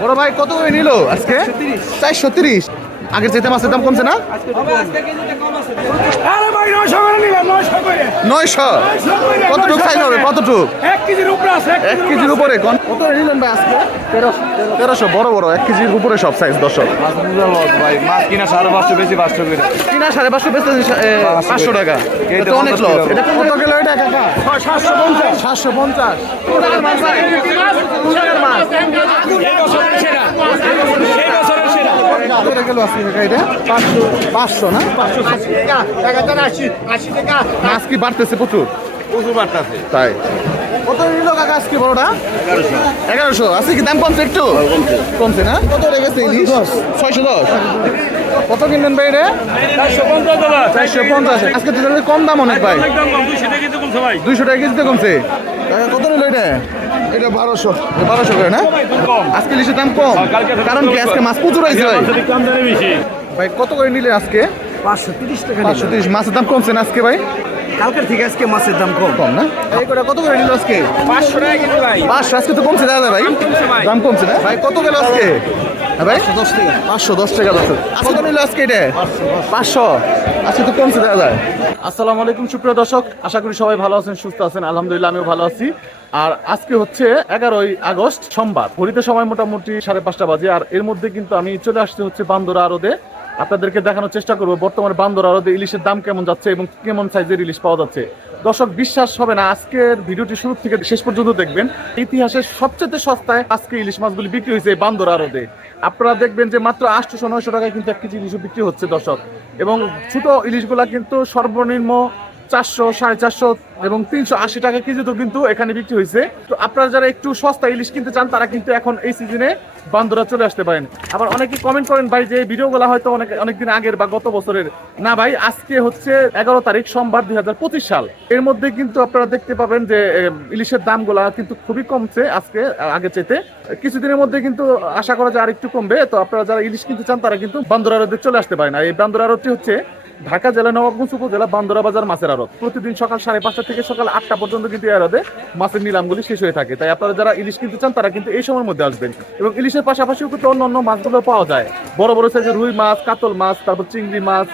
বড় ভাই কত করে নিল আজকে? 430। আগের চাইতে মাছের দাম কমছে না? 900। কতটুক সাইজ হবে? কতটুক? 1 কেজির উপরে আছে। 1 কেজির উপরে কত নিলেন ভাই আজকে? 1300। বড় বড় 1 কেজির উপরে সব সাইজ। দর্শক ভাই মাছ কিনা 550 বেশি 500 করে কিনা 550 বেচতে 500 টাকা। এটা অনেক লস। এটা কত কিলো এটা কাকা? 750। 750 কোথাকার মাছ ভাই? কোথাকার মাছ? এই বছরের সেরা। এই বছরের সেরা। কত কিলো আছে কাকা এটা? 500 না? 580 টাকা। টাকা দেন 80 টাকা। মাছ কি বাড়তেছে প্রচুর? প্রচুর বাড়তাছে। তাই কত নিল কাকা আজকে বড়টা? 1100। আজকে কি দাম কমছে একটু? কমছে না? কত রেখেছে? 610। কত কিনবেন ভাই রে? 450 450। আজকে তো তাহলে কম দাম অনেক ভাই। একদম কম 200 টাকা কিন্তু কমছে ভাই। 200 টাকা কেজিতে কমছে। কাকা কত নিল এটা? এটা 1200। 1200 করে না? আজকে লিচুর দাম কম। কারণ কি আজকে মাছ প্রচুর হয়েছে ভাই। কম দামে বেশি। ভাই কত করে নিলে আজকে? 530 টাকা। 530। মাছের দাম কমছে না আজকে ভাই? কালকের থেকে আজকে মাছের দাম কম। কম না? এই করে কত করে নিল আজকে? 500 টাকা কিন্তু ভাই। 500। আজকে তো কমছে দাদা ভাই। দাম কমছে না ভাই? কত গেল আজকে? হ্যাঁ ভাই 510 টাকা। 510 টাকা। কত নিল আজকে এটা? 500। আজকে তো কমছে দাদা। আসসালামু আলাইকুম সুপ্রিয় দর্শক, আশা করি সবাই ভালো আছেন, সুস্থ আছেন। আলহামদুলিল্লাহ আমিও ভালো আছি। আর আজকে হচ্ছে 11ই আগস্ট সোমবার। ঘড়িতে সময় মোটামুটি 5:30 বাজে। আর এর মধ্যে কিন্তু আমি চলে আসছি হচ্ছে বান্দরা আড়তে। আপনাদেরকে দেখানোর চেষ্টা করবো বর্তমানে বান্দরা আড়তে ইলিশের দাম কেমন যাচ্ছে এবং কেমন সাইজের ইলিশ পাওয়া যাচ্ছে। দর্শক বিশ্বাস হবে না, আজকের ভিডিওটি শুরু থেকে শেষ পর্যন্ত দেখবেন। ইতিহাসের সবচেয়ে সস্তায় আজকে ইলিশ মাছগুলি বিক্রি হয়েছে এই বান্দরা আড়তে। আপনারা দেখবেন যে মাত্র 800-900 টাকায় কিন্তু 1 কেজি ইলিশ বিক্রি হচ্ছে দর্শক। এবং ছোট ইলিশগুলা কিন্তু সর্বনিম্ন 400, 450 এবং 380 টাকা কেজি তো কিন্তু এখানে বিক্রি হয়েছে। তো আপনারা যারা একটু সস্তা ইলিশ কিনতে চান তারা কিন্তু এখন এই সিজনে বান্দরা চলে আসতে পারেন। আবার অনেকে কমেন্ট করেন ভাই যে ভিডিওগুলো হয়তো অনেকদিন আগের বা গত বছরের। না ভাই, আজকে হচ্ছে 11 তারিখ সোমবার 2025 সাল। এর মধ্যে কিন্তু আপনারা দেখতে পাবেন যে ইলিশের দামগুলা কিন্তু খুবই কমছে আজকে আগের চাইতে। কিছুদিনের মধ্যে কিন্তু আশা করা যায় আর একটু কমবে। তো আপনারা যারা ইলিশ কিনতে চান তারা কিন্তু বান্দরা আড়তে চলে আসতে পারেন। আর এই বান্দরা আড়তটি হচ্ছে ঢাকা জেলা নবাবগঞ্জ উপজেলা বান্দরা বাজার মাছের আড়ত। প্রতিদিন সকাল 5:30 থেকে সকাল 8টা পর্যন্ত কিন্তু এই আড়তে মাছের নিলামগুলি শেষ হয়ে থাকে। তাই আপনারা যারা ইলিশ কিনতে চান তারা কিন্তু এই সময়ের মধ্যে আসবেন। এবং ইলিশের পাশাপাশিও কিন্তু অন্য মাছগুলো পাওয়া যায়। বড় বড় সাইজের রুই মাছ, কাতল মাছ, তারপর চিংড়ি মাছ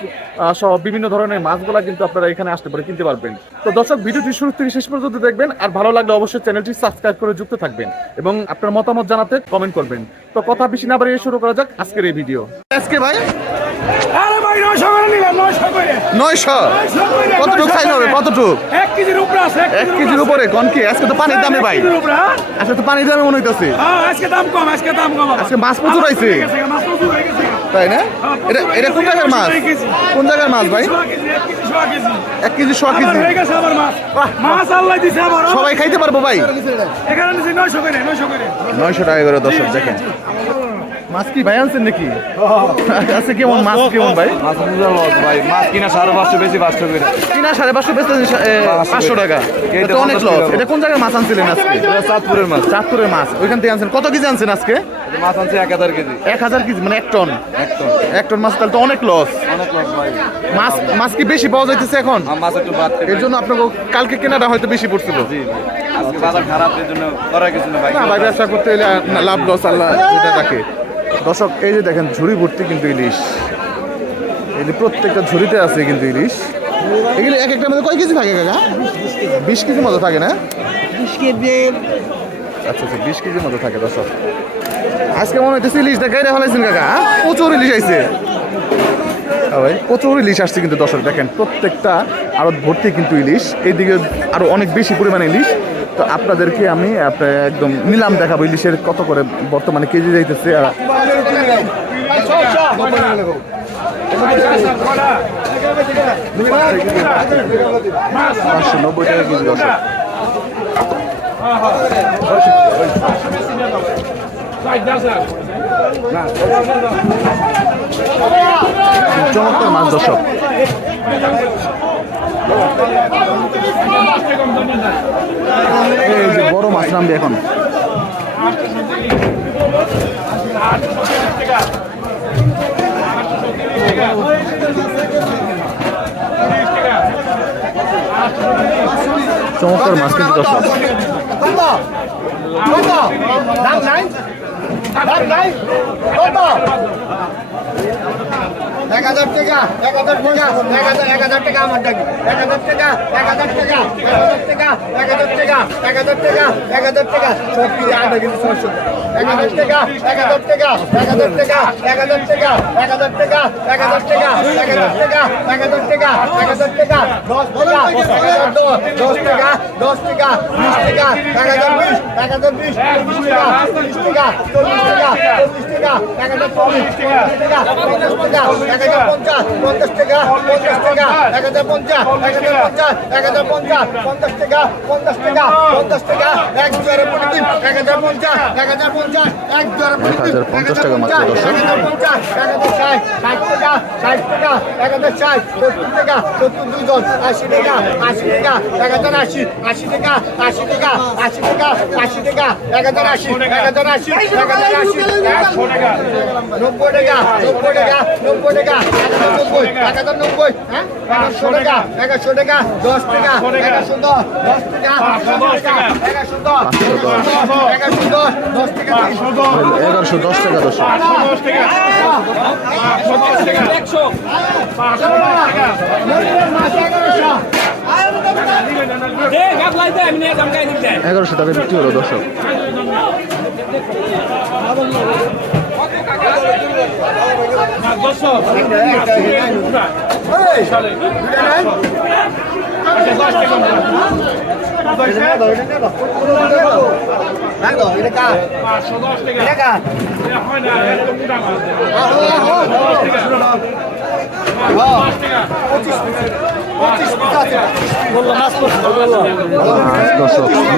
সহ বিভিন্ন ধরনের মাছগুলো কিন্তু আপনারা এখানে আসতে পারে কিনতে পারবেন। তো দর্শক ভিডিওটি শুরু থেকে শেষ পর্যন্ত দেখবেন। আর ভালো লাগলে অবশ্যই চ্যানেলটি সাবস্ক্রাইব করে যুক্ত থাকবেন এবং আপনার মতামত জানাতে কমেন্ট করবেন। তো কথা বেশি না বাড়িয়ে শুরু করা যাক আজকের এই ভিডিও। আজকে ভাই আরে ভাই 900 করে নিলাম 900 করে। 900। কতটুক সাইজ হবে? কতটুক? 1 কেজির উপরে আছে। 1 কেজির উপরে কোন কি? আজকে তো পানির দামে ভাই। আজকে তো পানির দামে মনে হইতাছে। হ্যাঁ আজকে দাম কম, আজকে দাম কম। আজকে মাছ প্রচুর হয়েছে মাছ প্রচুর হয়ে গেছে। তাই না? এটা কোন জায়গার মাছ? কোন জায়গার মাছ ভাই? 1 কেজি 100 কেজি হয়ে গেছে আমার মাছ। মাছ আল্লাহ দিছে আমার। সবাই খাইতে পারবো ভাই? এখানে নিছি 900 করে 900 করে। 900 টাকা করে দর্শক দেখেন। মাছ কি ভাই আনছেন নাকি? আচ্ছা কেমন মাছ কেমন ভাই? মাছ বুঝা লস ভাই। মাছ কিনা 550 বেশি 500 করে। কিনা 550 বেচতে 500 টাকা। এটা অনেক লস। এটা কোন জায়গার মাছ আনছিলেন আজকে? এটা চাঁদপুরের মাছ। চাঁদপুরের মাছ। ওইখান থেকে আনছেন। কত কেজি আনছেন আজকে? মাছ আনছে 1000 কেজি। 1000 কেজি মানে 1 টন। 1 টন মাছ তাহলে তো অনেক লস। অনেক লস ভাই। মাছ কি বেশি পাওয়া যাইতেছে এখন? মাছ একটু বাড়তে। এর জন্য আপনাকে কালকে কেনাটা হয়তো বেশি পড়ছিল। জি ভাই। আজকে বাজার খারাপ এর জন্য করার কিছু না ভাই। না ভাই, ব্যবসা করতে হলে লাভ লস আল্লাহ যেটা রাখে। দর্শক এই যে দেখেন ঝুড়ি ভর্তি কিন্তু ইলিশ। এই যে প্রত্যেকটা ঝুড়িতে আছে কিন্তু ইলিশ। এগুলো এক একটা মধ্যে কয় কেজি থাকে কাকা? 20 কেজির মতো থাকে না? 20 কেজি। আচ্ছা 20 কেজির মতো থাকে দর্শক। আজকে মনে হইতেছে ইলিশটা গাইরে ফেলাইছেন কাকা। প্রচুর ইলিশ আইছে ভাই, প্রচুর ইলিশ আসছে কিন্তু দর্শক দেখেন প্রত্যেকটা আরো ভর্তি কিন্তু ইলিশ। এইদিকে আরো অনেক বেশি পরিমাণে ইলিশ। তো আপনাদেরকে আমি একদম নিলাম দেখাবো ইলিশের কত করে বর্তমানে কেজি যাইতেছে। আর 590 টাকা কেজি দর্শক। চমৎকার মাছ দর্শক। এই যে বড় মাছ নামবে এখন। চমৎকার মাছ কিন্তু দর্শক। 1000 টাকা 1000 টাকা 1000 টাকা আমার টাকা 1000 টাকা 1000 টাকা 1000 টাকা 1000 টাকা 1000 টাকা 1000 টাকা সব কি আদা কিন্তু সমস্যা 1000 টাকা 1000 টাকা 1000 টাকা 1000 টাকা 1000 টাকা 1000 টাকা 1000 টাকা 1000 টাকা 1000 টাকা 10 টাকা 10 টাকা 10 টাকা 20 টাকা 1020 1020 20 টাকা 30 টাকা 40 টাকা 40 টাকা 1040 টাকা 50 টাকা 1050 50 টাকা 50 টাকা 1050 1050 1050 50 টাকা 50 টাকা 50 টাকা 1050 1050 1050 1050 টাকা মাত্র দর্শক। 1050 1060 টাকা 60 টাকা 1060 70 টাকা 70 দুজন 80 টাকা 80 টাকা 1080 80 টাকা 80 টাকা 80 টাকা 80 টাকা 1080 1080 1080 90 টাকা 90 টাকা 90 টাকা 90 হ্যাঁ 100 টাকা 100 টাকা 10 টাকা 110 10 টাকা 110 টাকা 10 টাকা 1110 টাকা দর্শক। দে গাবলাই দে আমি নিয়ে জামকাই দিতে 1100 টাকা বিক্রি হলো দর্শক। দর্শক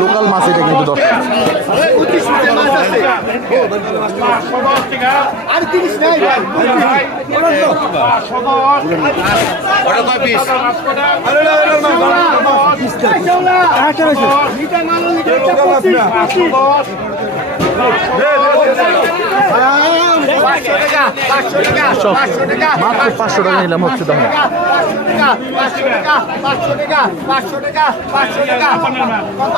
লোকাল মাছ এটা কিন্তু দর্শক। আর 30 নাই ভাই মাত্র 500 টাকা নিলাম হচ্ছে দাম। 500 টাকা 500 টাকা 500 টাকা কত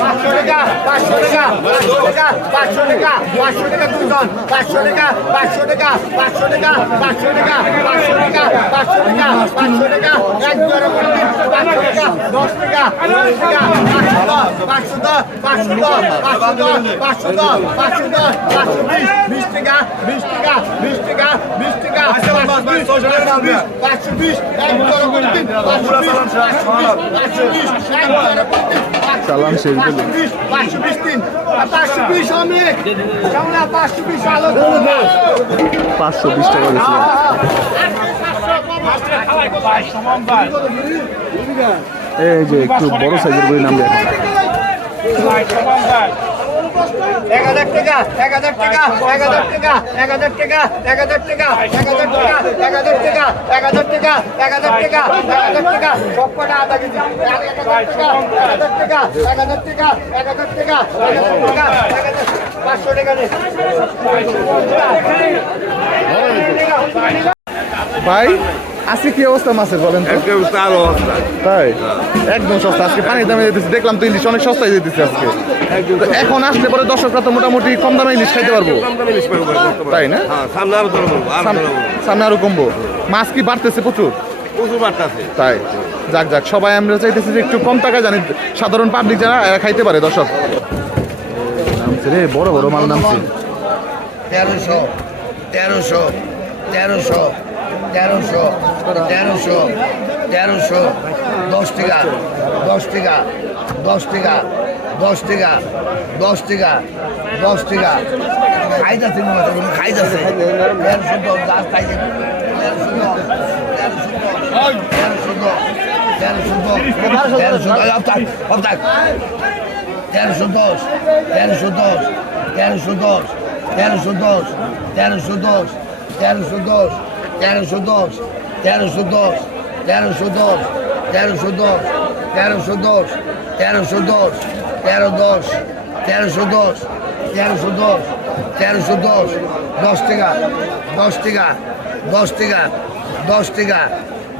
500 টাকা 500 টাকা 500 টাকা 500 টাকা 2 জন 500 টাকা 500 টাকা 500 টাকা 500 টাকা 500 টাকা 500 টাকা 500 টাকা এক জোড়া পড়বে 500 টাকা 10 টাকা 10 টাকা 510 510 510 510 510 520 টাকা 20 টাকা 20 টাকা 20 টাকা 520 এক জোড়া পড়বে 520 এক জোড়া পড়বে চালান শেষ গেল। 520 3 520 অনেক কেমন 520 আলো 520 টাকা গেছিল। এই যে একটু বড় সাইজের বই নাম দেখ। 1000 টাকা 1000 টাকা 1000 টাকা 1000 টাকা 1000 টাকা 1000 টাকা 1000 টাকা 1000 টাকা 1000 টাকা 1000 টাকা সব কটা আধা কেজি 1000 টাকা 1000 টাকা 1000 টাকা 1000 টাকা 1000 টাকা 500 টাকা দে ভাই আজকে কি অবস্থা মাছের বলেন তো? তাই একদম সস্তা আজকে পানির দামে দিতেছে দেখলাম তো ইলিশ অনেক সস্তায় দিতেছে আজকে। তো এখন আসলে পরে দর্শকরা তো মোটামুটি কম দামে ইলিশ খাইতে পারবো তাই না? সামনে আরো কমবো। মাছ কি বাড়তেছে প্রচুর তাই যাক যাক সবাই আমরা চাইতেছি যে একটু কম টাকা জানি সাধারণ পাবলিক যারা এরা খাইতে পারে দর্শক। নামছে রে বড় বড় মাল নামছে। 1300 1300 1300 1300 1300 1300 10 টাকা 10 টাকা 10 টাকা 10 টাকা 10 টাকা 10 টাকা খাইতেছে খাইতেছে 1310 গাছ খাইছে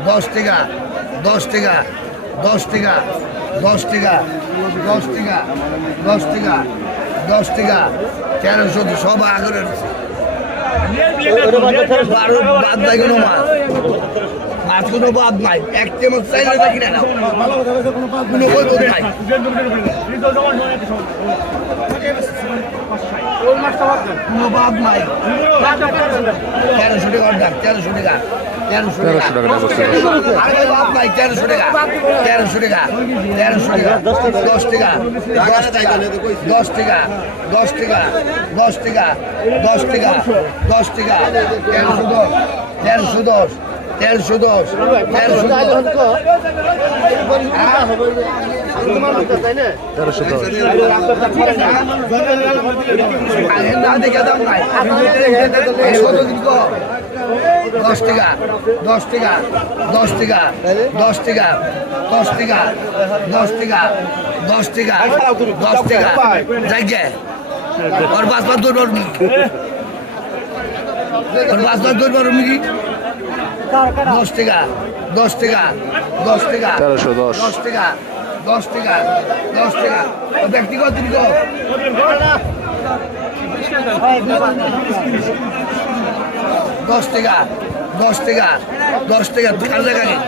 10 টাকা 10 টাকা 10 টাকা 10 টাকা 10 টাকা 10 টাকা 10 টাকা 1300 সব আগরের বারো বাদ নাই কোনো মাছ মাছ কোনো বাদ নাই এক চামচ চাইলে দেখি না কোনো বই বোধ নাই কোনো বাদ নাই 1300 টাকা অর্ডার 1300 টাকা 1300 টাকা আরে বাদ নাই 1300 টাকা 1300 টাকা 1300 টাকা 10 টাকা 10 টাকা 10 টাকা 10 টাকা 10 টাকা 10 টাকা 10 টাকা 1310 1310 না দেখে দাম নাই 10 টাকা 10 টাকা 10 টাকা 10 টাকা 10 টাকা 10 টাকা 10 টাকা 10 টাকা জায়গা और पास पास दो और पास पास दो और मिगी 10 টাকা 10 টাকা 10 টাকা 1310 10 টাকা 10 টাকা 10 টাকা ব্যক্তিগত দিন 10 টাকা 10 টাকা 10 টাকা দোকান জায়গা নেই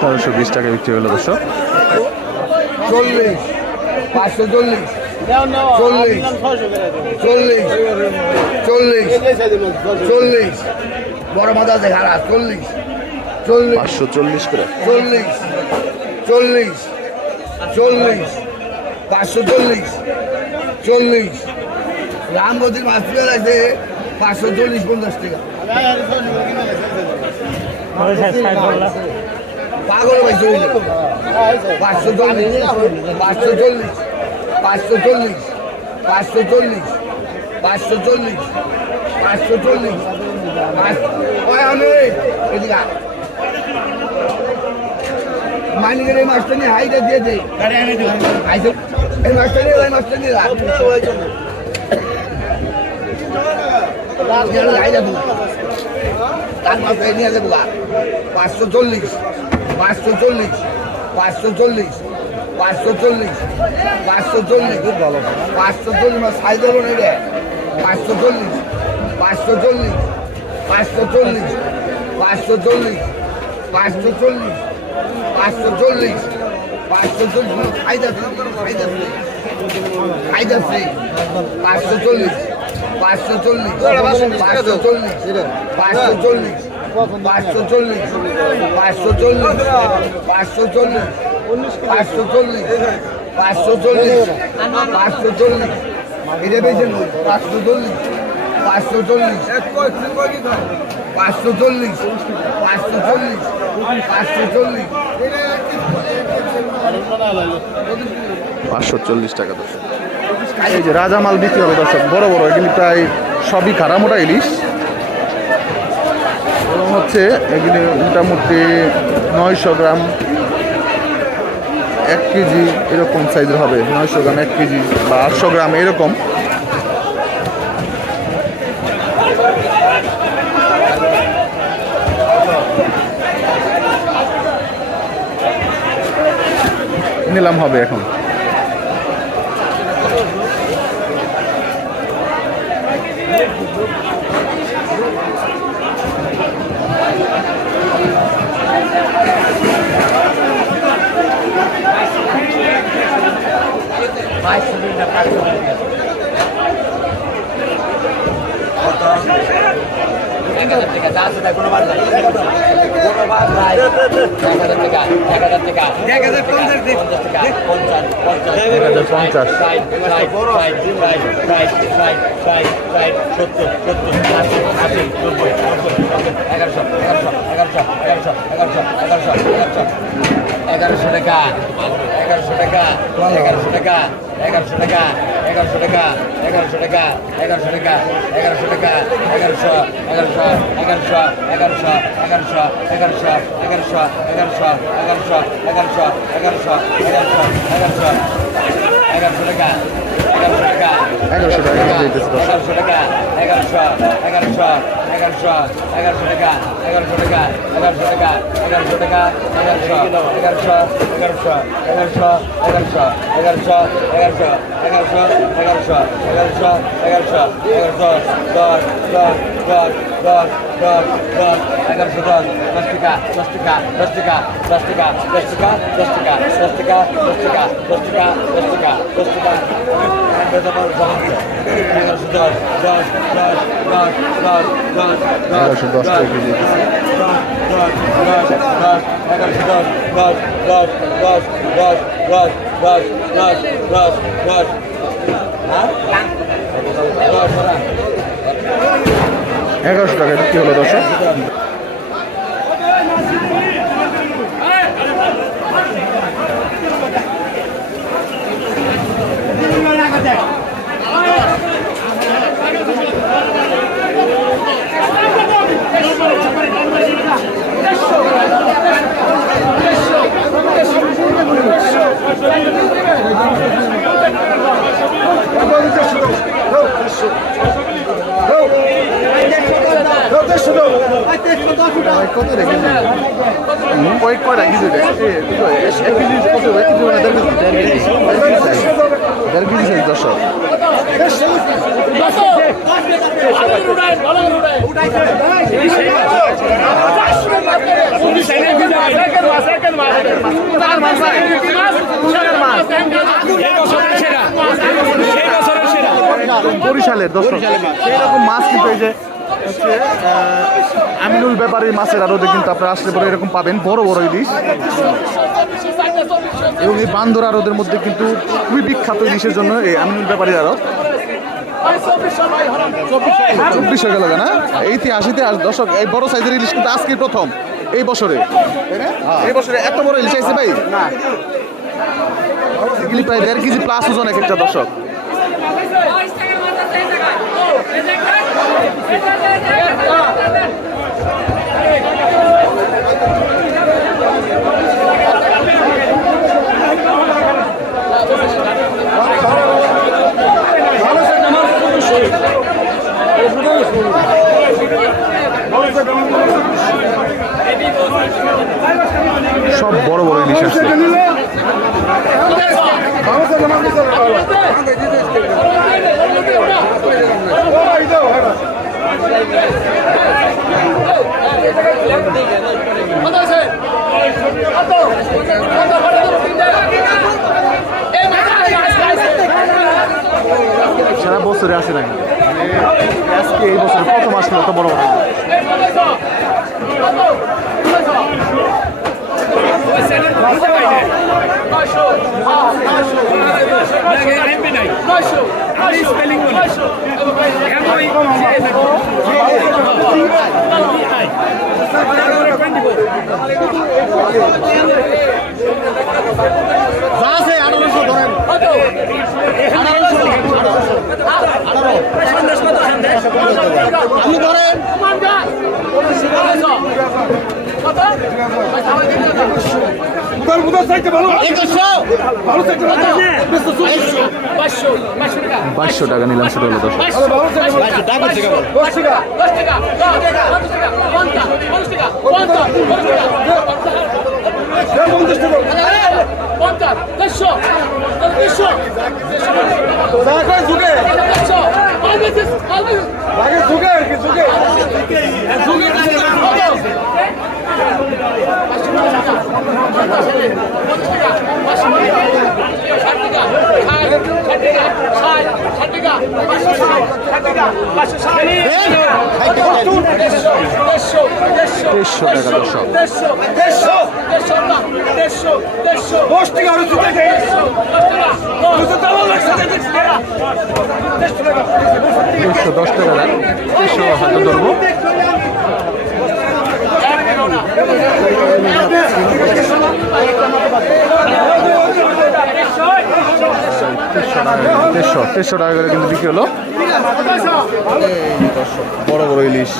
1320 টাকা বিক্রি হলো দর্শক 40 540 40 বড় মাথা আছে হারা 40 540 করে 40 40 40 540 40 রামগতির মাছ তুলে আছে 540 50 টাকা পাগল ভাই চলে 540 540 540 540 540 540 মানিকের এই মাছটা নিয়ে হাইটা দিয়ে দেয় এই মাছটা নিয়ে ওই মাছটা নিয়ে হাইটা দেবো তার মাছ নিয়ে দেবো 540 540 540 540 540 540 মাছ সাইজ হলো না রে 540 540 540 540 540 540 540 ফায়দা ফায়দা ফায়দা ফ্রি 540 540 540 540 540 540 540 এটা বেশি নয় 540 540 540 540 টাকা দর্শক এই যে রাজামাল বিক্রি হলো দর্শক বড় বড় এগুলি প্রায় সবই খারামোটা ইলিশ এবং হচ্ছে এগুলি মোটামুটি 900 গ্রাম 1 কেজি এরকম সাইজের হবে 900 গ্রাম 1 কেজি বা 800 গ্রাম এরকম নিলাম হবে এখন এগারোশো টাকা 1100 টাকা 1100 টাকা 1100 টাকা 1100 টাকা 1100 টাকা 1100 টাকা 1100 টাকা 1100 1100 1100 1100 1100 1100 1100 1100 1100 1100 1100 1100 1100 টাকা 1100 টাকা 1100 টাকা দিতেছে দর্শক। 1100 টাকা 1100 1100 1100 1100 টাকা 1100 টাকা 1100 টাকা 1100 টাকা 1100 1100 1100 1100 1100 1100 1100 1100 1100 1100 1100 1100 10 10 10 10 10 10 1100 10 10 টাকা 10 টাকা 10 টাকা 10 টাকা 10 টাকা 10 টাকা 10 টাকা 10 টাকা 10 টাকা 10 টাকা 10 টাকা 1110 10 10 10 10 10 10 1110 টাকা কেজি দিতেছে। 1100 টাকা কি হলো দর্শক? কত রেখে কয় কয়টা কেজি এক কেজি কত এক কেজি মানে দেড় কেজি সাইজ দর্শক। এই বছরের সেরা এই বছরের সেরা বরিশালের দর্শক এরকম মাছ কিন্তু এই যে হচ্ছে আমিনুল ব্যাপারীর মাছের আড়তে কিন্তু আপনারা আসলে পরে এরকম পাবেন বড় বড় ইলিশ, এবং এই বান্দর আড়তের মধ্যে কিন্তু খুবই বিখ্যাত ইলিশের জন্য এই আমিনুল ব্যাপারীর আড়ত। 2400 গেল না ঐতিহাসিতে দর্শক এই বড় সাইজের ইলিশ কিন্তু আজকে প্রথম এই বছরে, এই বছরে এত বড় ইলিশ আইছে ভাই না, এগুলি প্রায় 1.5 কেজি প্লাস ওজন এক একটা দর্শক। সব বড় বড় ইলিশ আছে। সারা বছরে আসে না, আজকে এই বছর প্রথম আসলো এত বড় বড়। আপনি ধরেন বাইশশো টাকা নিলাম সেটা হলো দশ। দেড়শো টাকা দর্শক। দেড়শো 10 টাকা দেন, 300 হাতে ধরবো। তেরোশো টাকা করে কিন্তু বিক্রি হলো। বড় বড় ইলিশ,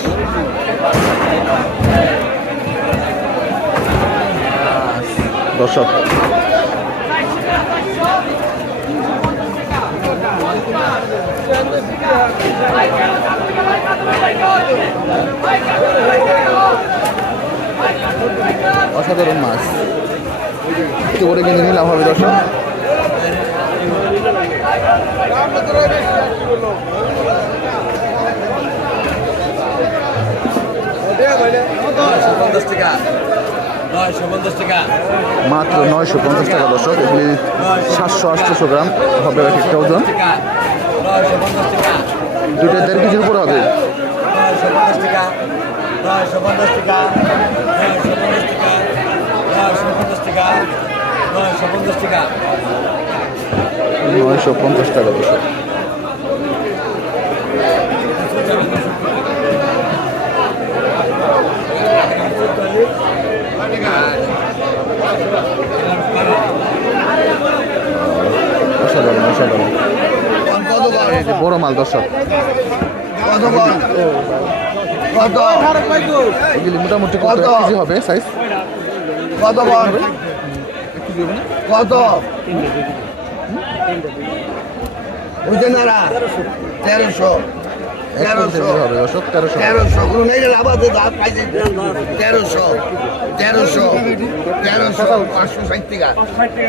দর্শক অসাধারণ মাছ, একটু করে কিনে নিলাম হবে দর্শক। মাত্র 950 টাকা দর্শক। এগুলি 700-800 গ্রাম হবে এক একটা ওজন। দুটো 1.5 কেজির উপর হবে। 950 টাকা দর্শক। অসাধারণ অসাধারণ এই যে বড় মাল দর্শক। এগুলি মোটামুটি কত 1 কেজি হবে সাইজ? কত হবে 1 কেজি হবে না? কত বুঝছেন না 1300 হবে দর্শক। 1300 1300 কোনো নেই আবার দাঁত পাইছে 1300 560 টাকা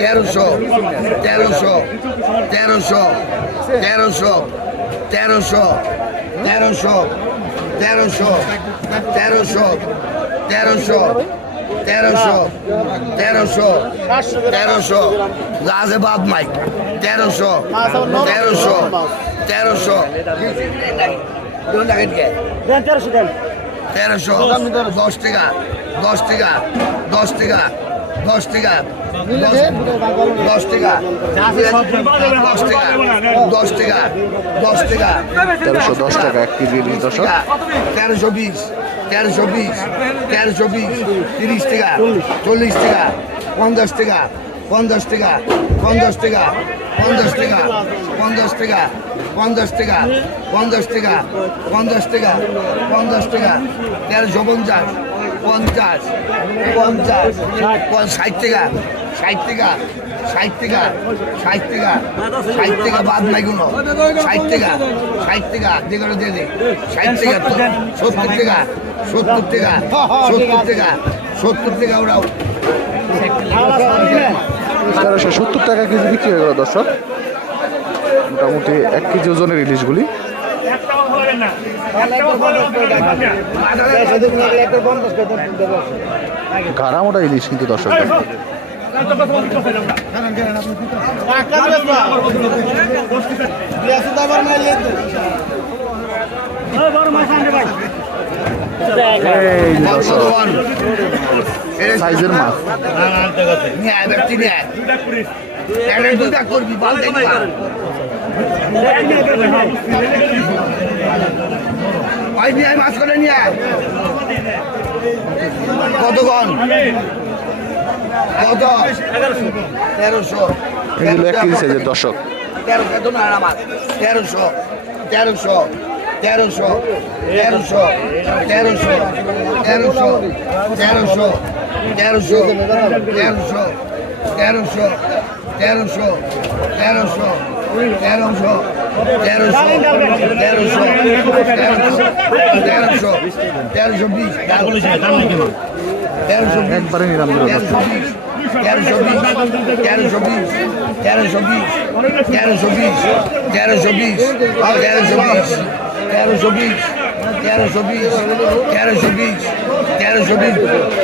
1300 1300 1300 1300 1300 1300 1300 1300 1300 গাছে বাদ মাইক 1300 1300 1300 1300 10 টাকা 10 টাকা 10 টাকা 10 টাকা 10 টাকা 10 টাকা 10 টাকা 1310 টাকা 1 কেজি ইলিশ দর্শক। 1320 1320 1320 30 টাকা 40 টাকা 50 টাকা 50 টাকা 50 টাকা 50 টাকা 50 টাকা 50 টাকা 50 টাকা 50 টাকা 50 টাকা 1350 50 50 60 টাকা 60 টাকা 60 টাকা 60 টাকা 60 টাকা বাদ নাই কোনো 60 টাকা 60 টাকা যেগুলো দিয়ে দিই 60 টাকা 70 টাকা 70 টাকা 70 টাকা 70 টাকা ওরাও 1370 টাকা কেজি বিক্রি হয়ে গেল দর্শক। মোটামুটি 1 কেজি ওজনের ইলিশগুলি। গাড়া মোটা ইলিশ কিন্তু দর্শক। এই যে দর্শক সাইজের মাছ। নিয়ে আয় ব্যক্তি নিয়ে আয় একটা দুটা করবি বাল দেখবি ভাই নিয়ে আয় মাছ করে নিয়ে আয় কতক্ষণ কত 1300 এগুলো 1 কেজি সাইজের দর্শক। 1300 তো না আমার 1300 1300 1300 1300 1300 1300 1300 1300 1300 1300 1300 একবারে নিলাম দর্শক।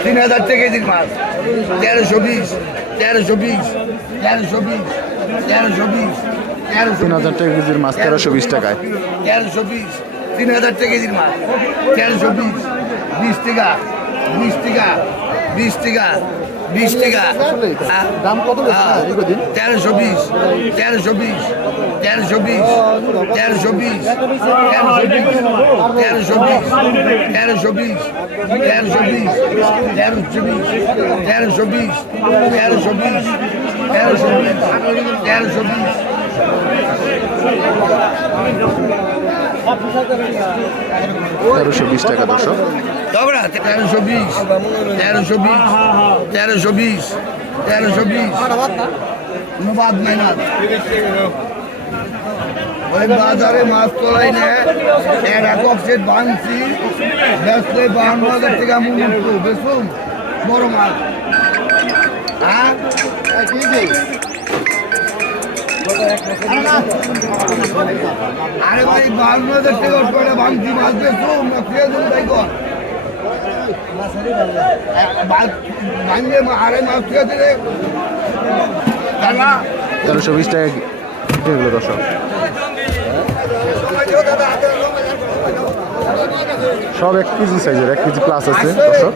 3000 টাকা দিন মাছ 1320 1320 1320 1320 3000 টাকা কেজির মাছ 1320 টাকায়। 1320 3000 টাকা দিন মাছ 1320 20 টাকা 20 টাকা 20 টাকা 20 টাকা দাম কত বেশি না এই কদিন? 1320 1320 1320 1320 1320 1320 1320 1320 1320 1320 1320 1320 1320 তেরোশো টাকা দর্শক। dobra, 1320, 1320, 1320, কোনো বাদ নাই না। ওই বাজারে মাছ তোলাই নে এক একক সেট ভাঙছি বেচলে 52,000 টাকা মূল্য বেচুন বড় মাছ। হ্যাঁ আরে ভাই 52,000 টাকা করে ভাঙছি মাছ বেচুন না ফিরে দেন তাই কর ভাঙলে আরে মাছ ফিরে দিলে 1320 টাকা এগুলো দর্শক। সব 1 কেজি সাইজের, 1 কেজি প্লাস আছে দর্শক।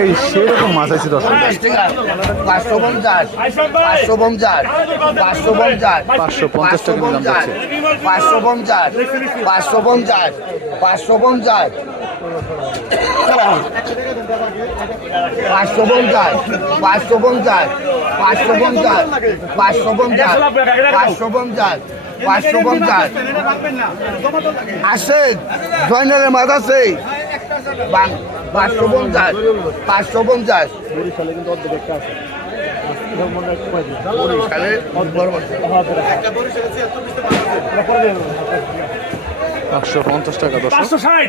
এই সেরকম মাছ আছে দর্শক। 550, 550, 550, 550 টাকা নিলাম যাচ্ছে। 550, 550, 550, 550, 550, 550, 550, 550, 550 আসে জয়নালের মাছ আছে 550, 550 550 টাকা দর্শক। 560,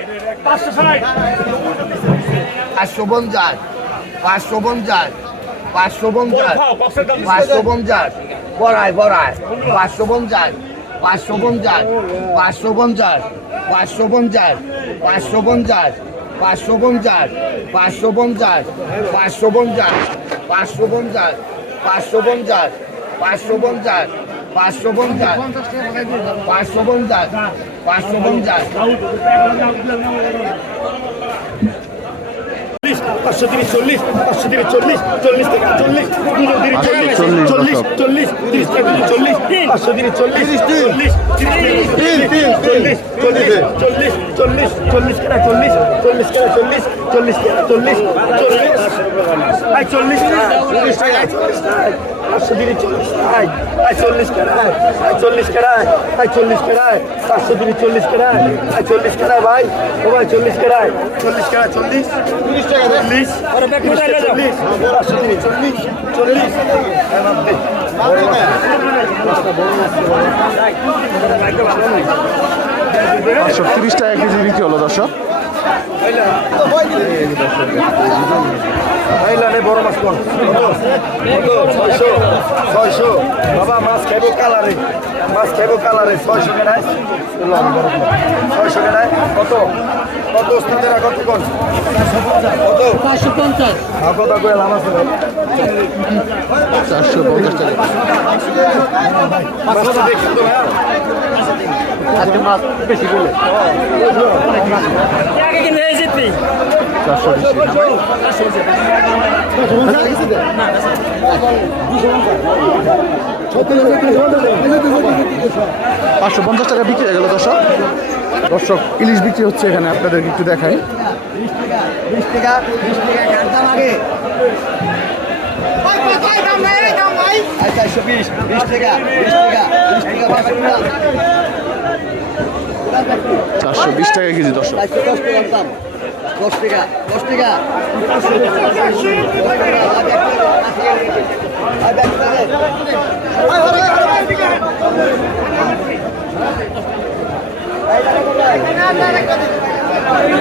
560, 550, 550, 550, 550 বড়াই বড়াই 550, 550, 550, 550, 550, 550, 550, 550, 550, 550, 550, 550, 550, 550 530, 40, 530, 40, 40 টাকা 40, 40, 40, 40, 30 টাকা 40, 530, 40, 40, 40, 40, 40 টাকা 40, 40 টাকা 40, 40 টাকা 40, 40 টাকা 530, 40 টাকা 40 টাকা 40 টাকা 40 টাকা 530, 40 টাকা 40 টাকা ভাই ও ভাই 40 টাকা 40 টাকা 40, 40 টাকা 40 আর ব্যাক করে দাও 40, 530, 40, 530 টাকা কেজি বিক্রি হলো দর্শক। বড় মাছ কোন 600 বাবা মাছ খাইবো কালারে, মাছ খাইবো কালারে 600 টাকায় 600 টাকায় কত কত ওস্তাদেরা কত কোন কত 550 কত কইলা মাছ 450 টাকা। মাছটা দেখুন তো ভাই আজকে মাছ বেশি বলে আগে কিন্তু এই জিতবি 550 টাকা বিক্রি হয়ে গেল দর্শক। দর্শক ইলিশ বিক্রি হচ্ছে এখানে, আপনাদের একটু দেখাই। 20 টাকা কাটতাম আগে আচ্ছা 120, 20 টাকা 20 টাকা 20 টাকা 420 টাকা কেজি দর্শক। 10 টাকা দাম 10 টাকা 10 টাকা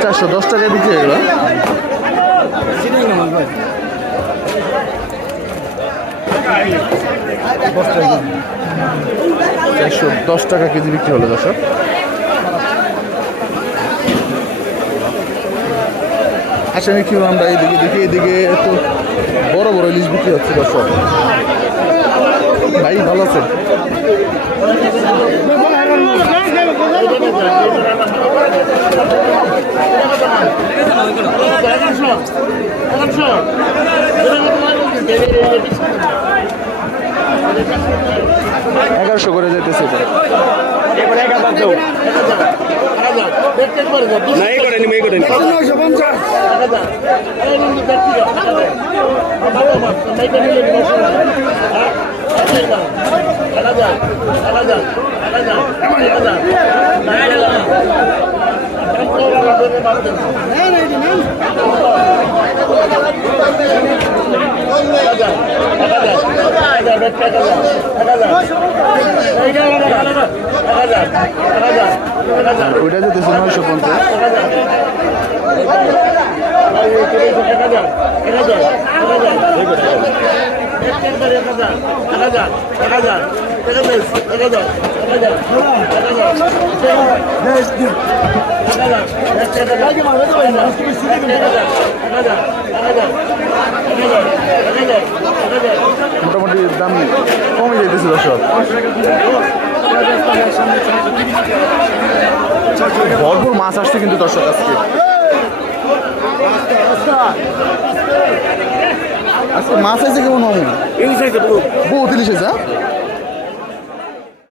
410 টাকায় বিক্রি হয়ে গেল। 410 টাকা কেজি বিক্রি হলো দর্শক। আসলে কি আমরা এইদিকে দেখি, এদিকে একটু বড় বড় ইলিশ বিক্রি হচ্ছে দর্শক। ভাই ভালো আছেন? $1100 করে যেতেছে এটা। এই করেনি এই করেনি 950 ওইটা যেতেছে 950 মোটামুটি দাম কমে যেতেছে দর্শক ভরপুর মাছ আসছে কিন্তু দর্শক আজকে আজকে মাছ আছে কেমন হবে বহুত ইলিশ আছে